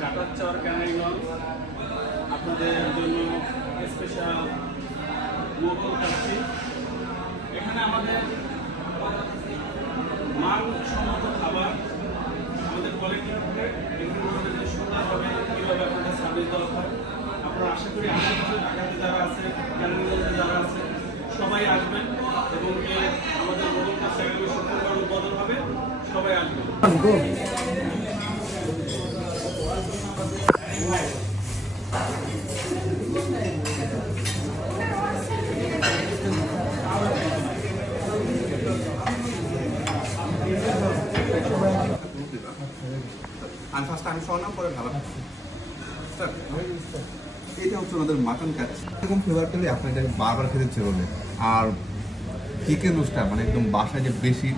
কাটাচ্চর ক্যানাইগঞ্জ আপনাদের জন্য স্পেশাল মোগল কাচ্ছি এখানে আমাদের মানসম্মত খাবার, আমাদের কোয়ালিটি উপরে এগুলো আমাদের সুন্দরভাবে কীভাবে আপনাদের সার্ভিস দেওয়া হয়। আপনারা আশা করি আশেপাশে ঢাকাতে যারা আছে ক্যানাইগঞ্জে যারা আছে, সবাই আসবেন এবং আমাদের মোগল কাছে শুক্রবার উদ্বোধন হবে, সবাই আসবেন। আমি ফার্স্ট আমি শোনাম পরে ভালো স্যার। এটা হচ্ছে ওনাদের মাটন কাচ এরকম ফ্লেভার পেলে আপনার এটাকে বারবার খেতে করবে। আর চিকেন রোস্টটা মানে একদম বাসায় যে বেশি